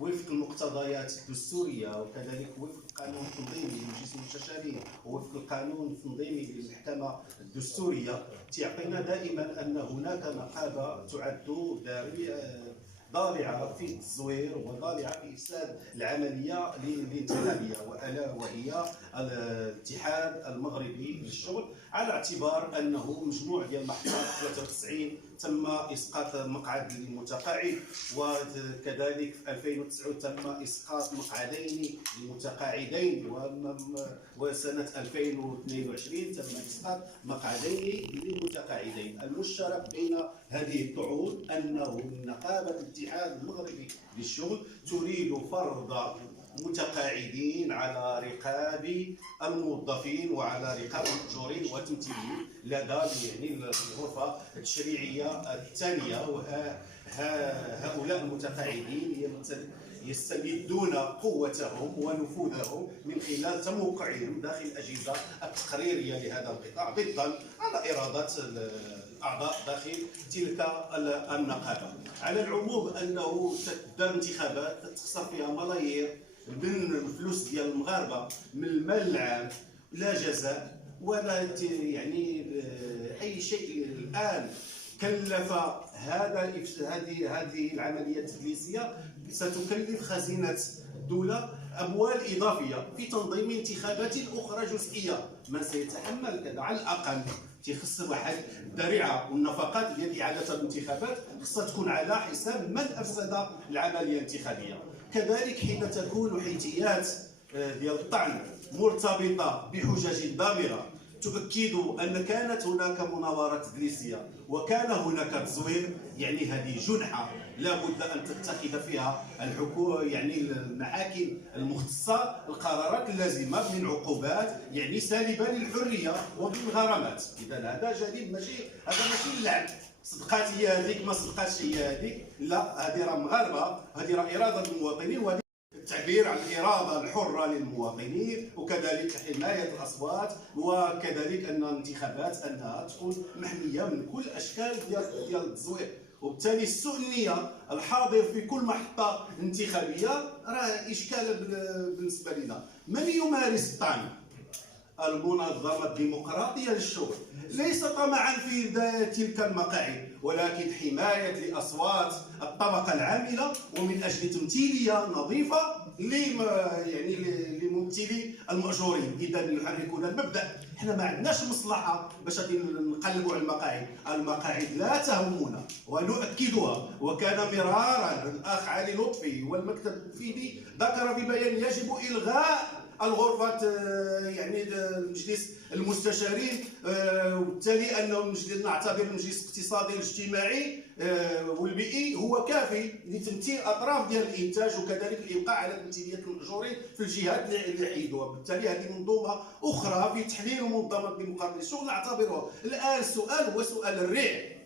وفق المقتضيات الدستوريه وكذلك وفق القانون التنظيمي لمجلس المستشارين ووفق القانون التنظيمي للمحكمه الدستوريه، تعطينا دائما ان هناك نقابه تعد ضالعه في التزوير وضالعه في افساد العمليه الانتخابيه، والا وهي الاتحاد المغربي للشغل، على اعتبار انه مجموع ديال المحطات 93 تم اسقاط مقعد للمتقاعد، وكذلك في 2009 تم اسقاط مقعدين للمتقاعدين، وسنه 2022 تم اسقاط مقعدين للمتقاعدين. المشترك بين هذه الطعون انه نقابه الاتحاد المغربي للشغل تريد فرض متقاعدين على رقاب الموظفين وعلى رقاب المأجورين وتمثيلهم لدى الغرفة التشريعية الثانية. وهؤلاء المتقاعدين يستمدون قوتهم ونفوذهم من خلال تموقعهم داخل الأجهزة التقريرية لهذا القطاع ضدا على إرادة الأعضاء داخل تلك النقابة. على العموم أنه تدار انتخابات تخسر فيها ملايير من الفلوس ديال المغاربه، من المال العام، لا جزاء ولا اي شيء. الان كلف هذه العمليه التدليسيه ستكلف خزينه الدوله اموال اضافيه في تنظيم انتخابات اخرى جزئيه. من سيتحمل كذا؟ على الاقل تيخص واحد الذريعه، والنفقات ديال اعاده الانتخابات خصها تكون على حساب من افسد العمليه الانتخابيه. كذلك حين تكون حيثيات ديال الطعن مرتبطه بحجج دامغه تؤكد ان كانت هناك مناوره تدليسيه وكان هناك تزوير، هذه جنحه لابد ان تتخذ فيها الحكومه المحاكم المختصه القرارات اللازمه من عقوبات سالبه للحريه ومن غرامات. اذا هذا جديد، هذا ماشي اللعب، صدقات هي هذيك ما صدقاتش هي هذيك، لا، هذه راه مغاربه، هذه راه اراده المواطنين، وهذه التعبير عن الاراده الحره للمواطنين، وكذلك حمايه الاصوات، وكذلك ان الانتخابات انها تكون محميه من كل اشكال ديال التزوير. وبالتالي السوء النيه الحاضر في كل محطه انتخابيه راه اشكال بالنسبه لنا. من يمارس الطعن؟ المنظمه الديمقراطيه للشغل، ليس طمعا في تلك المقاعد، ولكن حمايه لاصوات الطبقه العامله ومن اجل تمثيليه نظيفه لممثلي المأجورين. اذا يحركون المبدا، احنا ما عندناش مصلحه باش نقلبوا على المقاعد لا تهمنا ونؤكدها. وكان مرارا الاخ علي لطفي والمكتب التنفيذي ذكر في بيان يجب الغاء الغرفة مجلس المستشارين، وبالتالي انه نعتبر المجلس الاقتصادي الاجتماعي والبيئي هو كافي لتمثيل اطراف ديال الانتاج، وكذلك الابقاء على تمثيليه المأجورين في الجهات اللي حيدوها. بالتالي هذه منظومه اخرى في تحليل منظمه الديمقراطيه للشغل نعتبرها. الان السؤال هو سؤال الريع،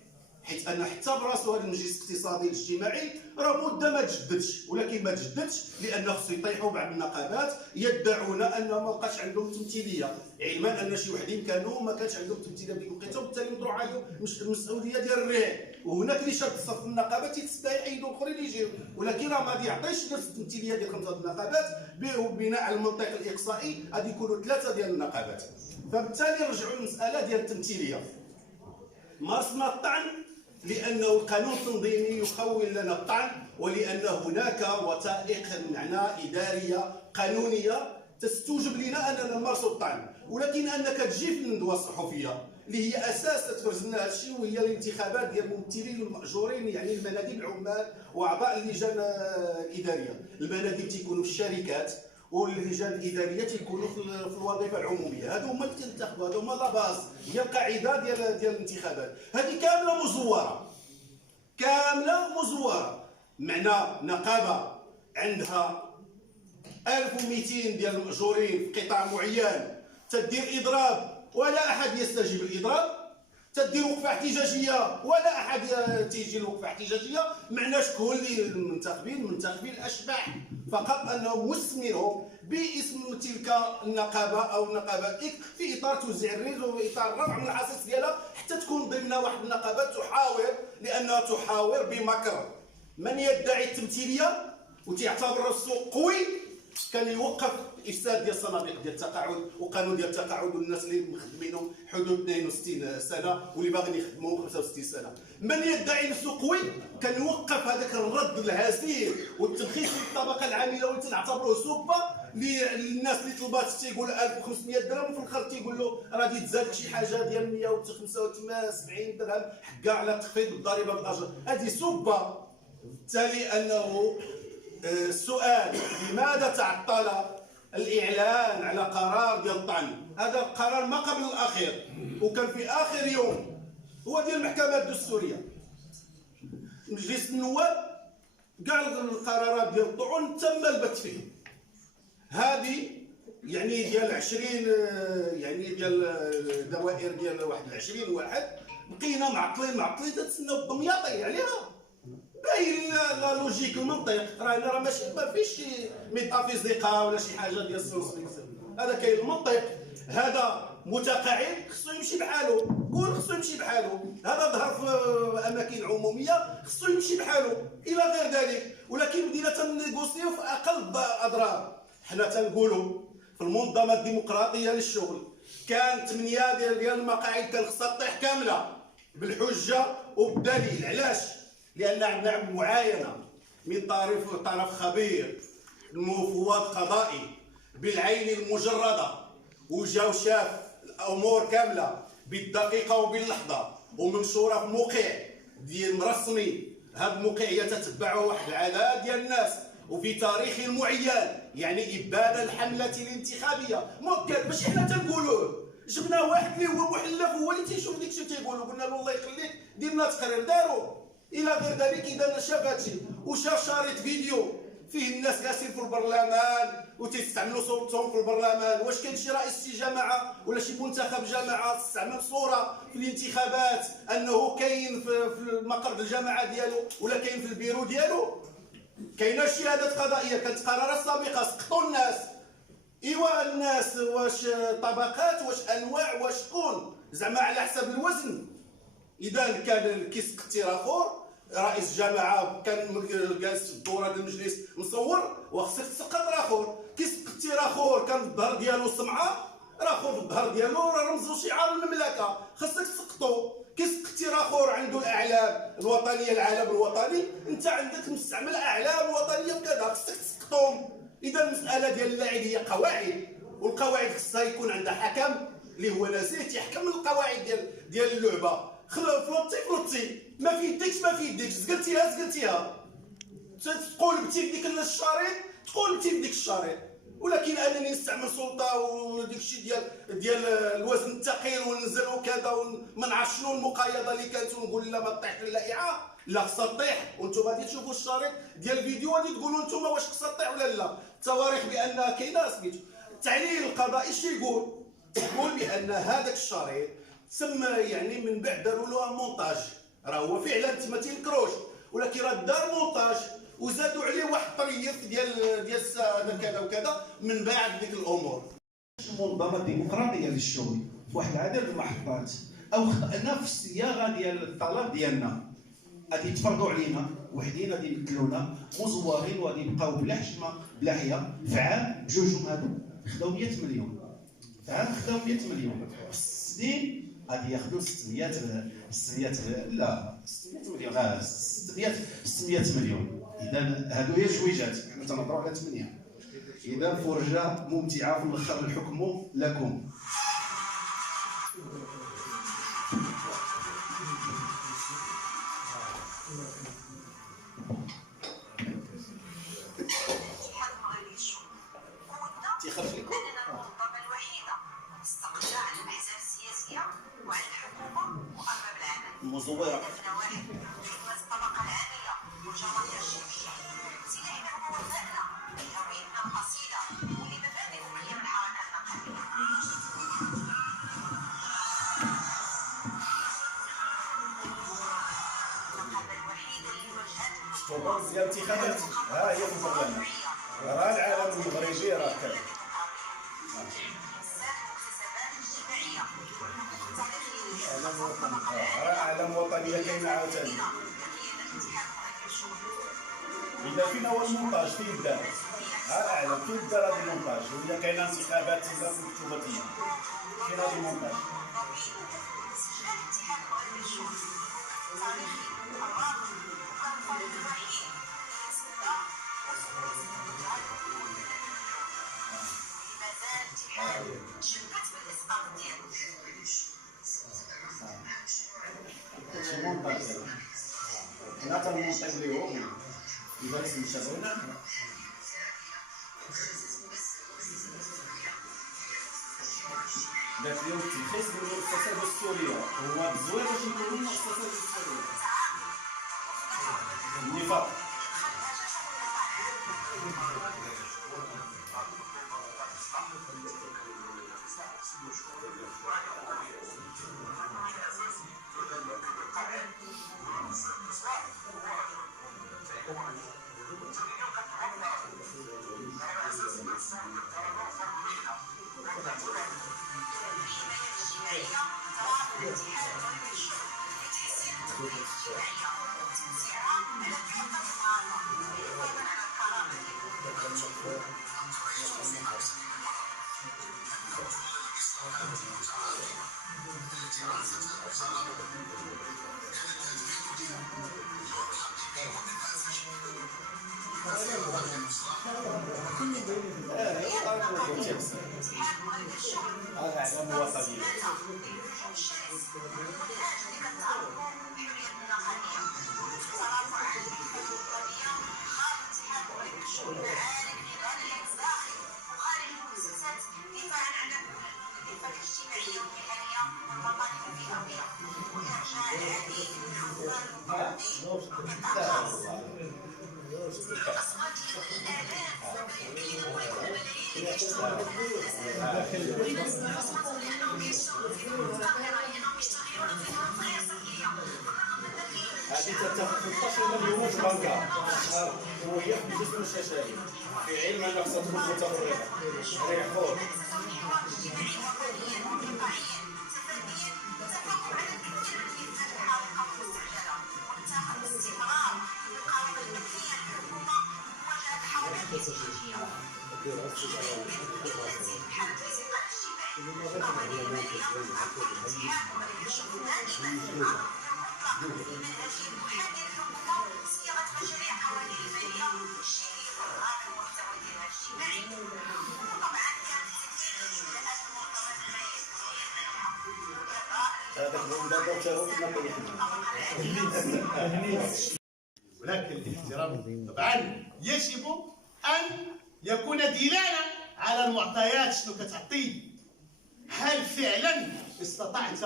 حيث ان حتى براسو هذا المجلس الاقتصادي الاجتماعي راه مده ما تجددش، ولكن ما تجددش لان خصو يطيحوا بعض النقابات يدعون ان ما بقاش عندهم تمثيليه، علما ان شي وحدين كانوا ما كانش عندهم تمثيليه بديك الوقيته، وبالتالي مطروح عليهم المسؤوليه ديال الريع. وهناك اللي شاد الصف النقابات تيتسنى يحيدوا الاخرين يجيو، ولكن راه ما يعطيش نفس التمثيليه ديال 5 النقابات بناء على المنطق الاقصائي غادي يكونوا 3 ديال النقابات. فبالتالي رجعوا للمساله ديال التمثيليه. مارسنا الطعن لأنه القانون التنظيمي يخول لنا الطعن، ولأن هناك وثائق إدارية قانونية تستوجب لنا أننا نمارسوا الطعن، ولكن أنك تجي في الندوة الصحفية اللي هي أساس تفرز لنا هذا الشيء، وهي الانتخابات ديال الممثلين المأجورين المناديب العمال وأعضاء اللجان الإدارية. المناديب تيكونوا في الشركات، واللجان الاداريه تيكونوا في الوظيفه العموميه. هادو هما اللي تنتخبوا، هادو هما لا باز، هي القاعده ديال الانتخابات. هذه كامله مزوره، معنى نقابه عندها 1200 ديال المأجورين في قطاع معين تدير اضراب ولا احد يستجيب للاضراب، تدير وقفه احتجاجيه ولا احد تيجي لوقفه احتجاجيه. معنى شكون اللي المنتخبين الاشباح فقط انهم مسمرهم باسم تلك النقابه او النقابه اكس في اطار توزيع الرزق وفي اطار رفع من العساس ديالها حتى تكون ضمن واحد النقابات تحاور، لانها تحاور بمكر. من يدعي التمثيليه وتيعتبر السوق قوي، كان يوقف افساد ديال الصناديق ديال التقاعد وقانون ديال التقاعد، والناس اللي مخدمينهم حدود 62 سنه واللي باغيين يخدموا 65 سنه. من يدعي نفسه قوي كان يوقف هذاك الرد الهزيل والتبخيس للطبقه العامله، واللي تنعتبروه سوبه للناس اللي طلبات تيقول 1500 درهم، وفي الاخر تيقول له راه غادي تزاد شي حاجه ديال 175 درهم حكا على تخفيض الضريبه بالاجر. هذه سوبه. بالتالي انه السؤال لماذا تعطل الاعلان على قرار ديال الطعن؟ هذا القرار ما قبل الاخير، وكان في اخر يوم هو ديال المحكمه الدستوريه. مجلس النواب كاع القرارات ديال الطعون تم البت فيه. هذه يعني ديال 20 يعني ديال الدوائر ديال واحد 20 واحد بقينا معطلين تتسناو الدمياطي عليها. باين لا لوجيك المنطق، راه ماشي ما فيش شي ميتافيزيقا ولا شي حاجه ديال السنسيزم. هذا كاين المنطق. هذا متقاعد خصو يمشي بحاله، قول خصو يمشي بحاله. هذا ظهر في اماكن عموميه خصو يمشي بحاله الى غير ذلك. ولكن بدينا تنيغوسيو في اقل اضرار. حنا تنقولوا في المنظمه الديمقراطيه للشغل كان 8 ديال المقاعد كان خصها تطيح كامله بالحجه وبالدليل. علاش؟ لان عندنا معاينه من طرف خبير مفوض قضائي بالعين المجرده، وجاو شاف الامور كامله بالدقيقه وباللحظه، ومنشوره في موقع ديال مرسمي. هذا الموقع يتتبعه واحد العدد ديال الناس وفي تاريخ معين، يعني ابان الحمله الانتخابيه مؤكد. ماشي حنا تنقولوه، جبنا واحد اللي هو محلف هو اللي تيشوف ديك الشيء تيقولوا، قلنا له الله يخليك دير لنا تقرير، داروا الى غير ذلك. اذا شاف هادشي وشاف شريط فيديو فيه الناس جالسين في البرلمان وتستعملوا صورتهم في البرلمان. واش كاين شي رئيس شي جماعه ولا شي منتخب جماعه تستعمل صوره في الانتخابات انه كاين في مقر الجماعه ديالو ولا كاين في البيرو ديالو؟ كاينه شهادات قضائيه، كانت قرارات سابقه سقطوا الناس. ايوا الناس واش طبقات، واش انواع، واش شكون، زعما على حسب الوزن. اذا كان كيسقط تير اخر رئيس جماعه كان جالس في الدوره ديال المجلس مصور، وخصك تسقط اخر. كيسقط تير اخر كان الظهر ديالو سمعه، راه خو في الظهر ديالو راه رمز وشعار المملكه، خصك تسقطو. كيسقط تير اخر عنده الاعلام الوطنيه، العلم الوطني، انت عندك مستعمل اعلام وطنيه وكذا، خصك تسقطهم. اذا المساله ديال اللعب هي قواعد، والقواعد خصها يكون عندها حكم اللي هو نزيه تيحكم القواعد ديال اللعبه. فلوتي ما في يديكش زقلتيها تقول بتي بديك الشريط، تقول بتي بديك الشريط. ولكن انني نستعمل سلطه وديك الشيء ديال الوزن الثقيل وننزل وكذا وما نعرف شنو المقايضه اللي كانت، ونقول لا ما تطيح اللائحه، لا خصها تطيح. وانتم غادي تشوفوا الشريط ديال الفيديو غادي تقولوا انتم واش خصها تطيح ولا لا. التواريخ بانها كاينه سميتو. التعليل القضائي شي يقول بان هذاك الشريط تم يعني من بعد داروا له مونتاج. راه هو فعلا ما تينكروش، ولكن راه دار مونتاج وزادوا عليه واحد طريف ديال الساعه كذا وكذا من بعد ديك الامور. المنظمه الديمقراطيه للشغل في واحد العدد المحطات او خطأنا في الصياغه ديال الطلب ديالنا، غادي يتفرضوا علينا وحدين، غادي يبدلونا مزورين وغادي يبقاو بلا حشمه بلا حياه. في عام بجوجهم هادو خداو 100 مليون، في عام خداو 100 مليون، في السنين غادي ياخذوا 600 لا 600 مليون. اذا هادو هي الجويجات، حنا تنهضروا على 8. اذا فرجه ممتعه في الاخر، الحكم لكم. تيخرج لكم المنظمه الوحيده مستقله على الاحزاب السياسيه وعلى الحكومه وارباب العمل المزوره. واحد خدمه الطبقه العامله والجماهير الشعبيه، سلاحنا هو وفائنا بهويتنا الاصيله ولمبادئ وقيم الحركه النقديه. النقابه الوحيده اللي واجهت ديال الانتخابات ها هي في البرلمان، راه العالم المغربي راه كذا. اعلام وطنيه كاينه عاوتاني. اذا فين هو المونتاج؟ فين دار؟ اعلم فين دار هذا المونتاج؟ ولا كاينه انتخابات تما مكتوبه تما؟ فين هذا المونتاج؟ شي مونتاج هنا تنمونطيو ليهم إذا تمشاونا قالت لهم التلخيص ديال المؤسسات الدستورية هو بزوين باش يكونوا المؤسسات الدستورية النفاق. هذه تتفق 13 مليون في البنكة وهي في جزء من الشاشات في علم أنها خصها تكون متفرغة ريح خوض. ولكن الاحترام طبعا يجب ان يكون دلاله على المعطيات شنو كتعطي. هل فعلا استطعت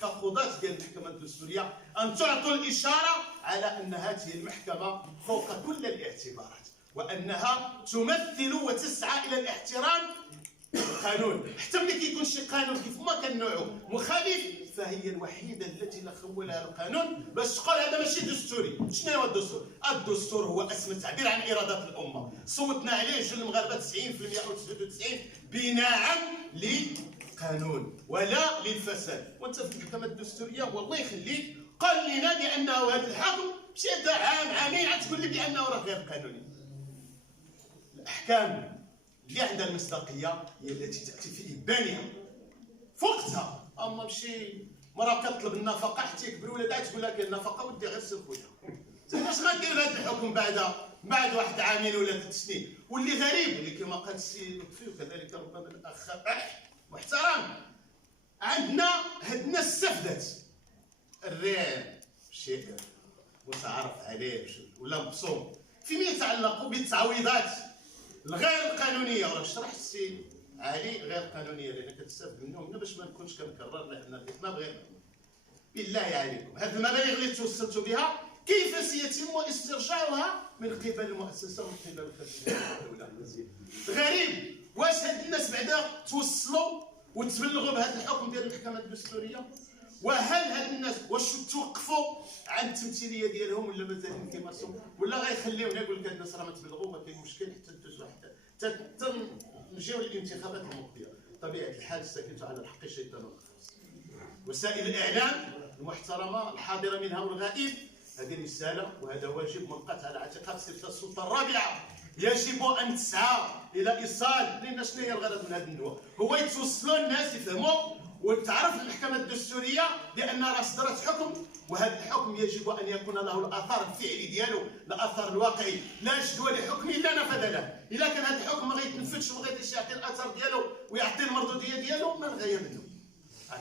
كقضاة ديال المحكمة الدستورية أن تعطوا الإشارة على أن هذه المحكمة فوق كل الاعتبارات وأنها تمثل وتسعى إلى الاحترام القانون، حتى ملي كيكون شي قانون كيف ما كان نوعه مخالف فهي الوحيدة التي لا خولها القانون باش تقول هذا ماشي دستوري. شنو هو الدستور؟ الدستور هو اسم التعبير عن إرادة الأمة، صوتنا عليه جل المغاربة 90% أو 99 بناء لقانون ولا للفساد. وانت في المحكمة الدستورية والله يخليك قال لنا بأنه هذا الحكم مشي عام عامين عاد تقول لي بأنه راه غير قانوني. الأحكام اللي عندها المصداقية هي التي تأتي في إبانها في وقتها. أما ماشي مرة كتطلب النفقة حتى يكبر ولادها تقول لها كاين النفقة ودي غير سير خويا. واش غدير هذا الحكم بعد واحد عامين ولا 3 سنين؟ واللي غريب اللي كما قال السي لطفي وكذلك ربما الأخ محترم، عندنا هاد الناس استفدت الريع شيء متعارف عليه ولا مبصوم فيما يتعلق بالتعويضات الغير القانونيه. وراه شرح السي علي غير قانونيه لان كتستافد منهم باش ما نكونش كنكرر لان الخدمه غير. بالله عليكم هذه المبالغ اللي توصلتوا بها كيف سيتم استرجاعها من قبل المؤسسه ومن قبل الدوله؟ غريب. واش هاد الناس بعدا توصلوا وتبلغوا بهذا الحكم ديال المحكمه الدستوريه؟ وهل هاد الناس واش توقفوا عن التمثيليه ديالهم ولا مازالين كيمارسوا ولا غيخليونا يقول لك الناس راه ما تبلغوا ما كاين مشكل حتى ندوزوا حتى نجيو للانتخابات المقبله؟ بطبيعه الحال سكت على الحق الشيطان والخرس. وسائل الاعلام المحترمه الحاضره منها والغائب هذه رساله وهذا واجب منقط على عاتق صفه السلطه الرابعه. يجب ان تسعى الى ايصال لان شنو هي الغرض من هذه الندوه؟ هو يتوصلوا الناس يفهموا وتعرف المحكمه الدستوريه بان راه صدرت حكم، وهذا الحكم يجب ان يكون له الاثار الفعلي ديالو، الاثار الواقعي، لا جدوى لحكم الا نفذ له. الا كان هذا الحكم ما غيتنفذش وما غاديش يعطي الاثر ديالو ويعطي المردوديه ديالو، ما الغايه منه؟